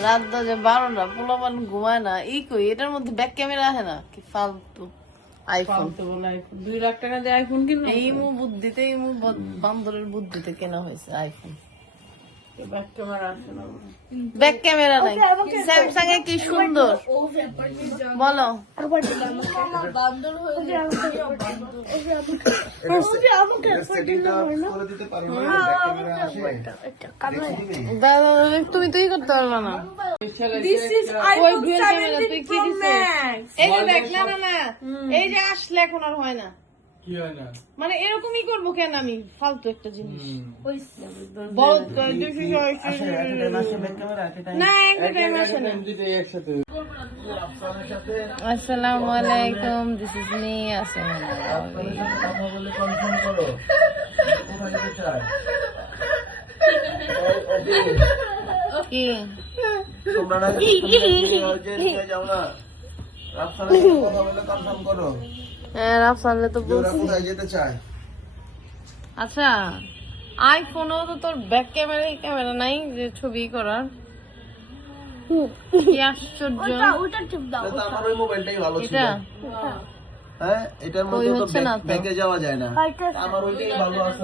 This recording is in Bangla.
রাত বাজে 12টা, পোলাপান ঘুমায় না। কই এটার মধ্যে ব্যাক ক্যামেরা আছে না? কি ফালতু আইফোন। 2 লাখ টাকা দিয়ে আইফোন কিনলো। ইমু বান্দরের বুদ্ধিতে কেনা হয়েছে আইফোন। ব্যাক ক্যামেরা আছে না? ব্যাক ক্যামেরা নাই। স্যামসাং এ কি সুন্দর বলো। তুমি তুই করতে পারবা না। This is ওই iPhone ডুয়াল ক্যামেরা তুই 17 কি Pro দিছিস? Max. এই যে দেখ না এই যে আসলে এখন আর হয় না। কি হয় না? মানে এরকমই করবো কেন আমি? ফালতু একটা জিনিস। বড় 260 না একটা টাইম আসে না। দুইটাই একসাথে। আসসালামু আলাইকুম, দিস ইজ মি আসসালাম। কথা বলে কনফার্ম করো। কোথায় যেতে চায়? কি তোমরা না যাও না। রাফসানের সাথে কথা বলে কনফার্ম করো। হ্যাঁ, রাফসানলে তো যে ওরা বলছি। কোথায় যেতে চায়? আচ্ছা, আইফোনেও তো তোর ব্যাক ক্যামেরা নাই যে ছবি করার। কি আশ্চর্য। এটা তো আমার ওই মোবাইলটাই ভালো ছিল। এটা হ্যাঁ, এটার মধ্যে তো হচ্ছে না তো। ব্যাকে যাওয়া যায় না। আমার ওইটাই ভালো আছে।